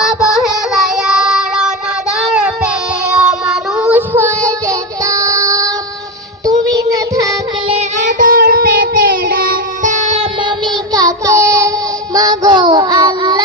অবহেলায় আর অনাদর পেয়ে অমানুষ হয়ে যেতাম। তুমি না থাকলে আদর পেতে ডাকতাম আমি কাকে, মাগো আল্লাহ।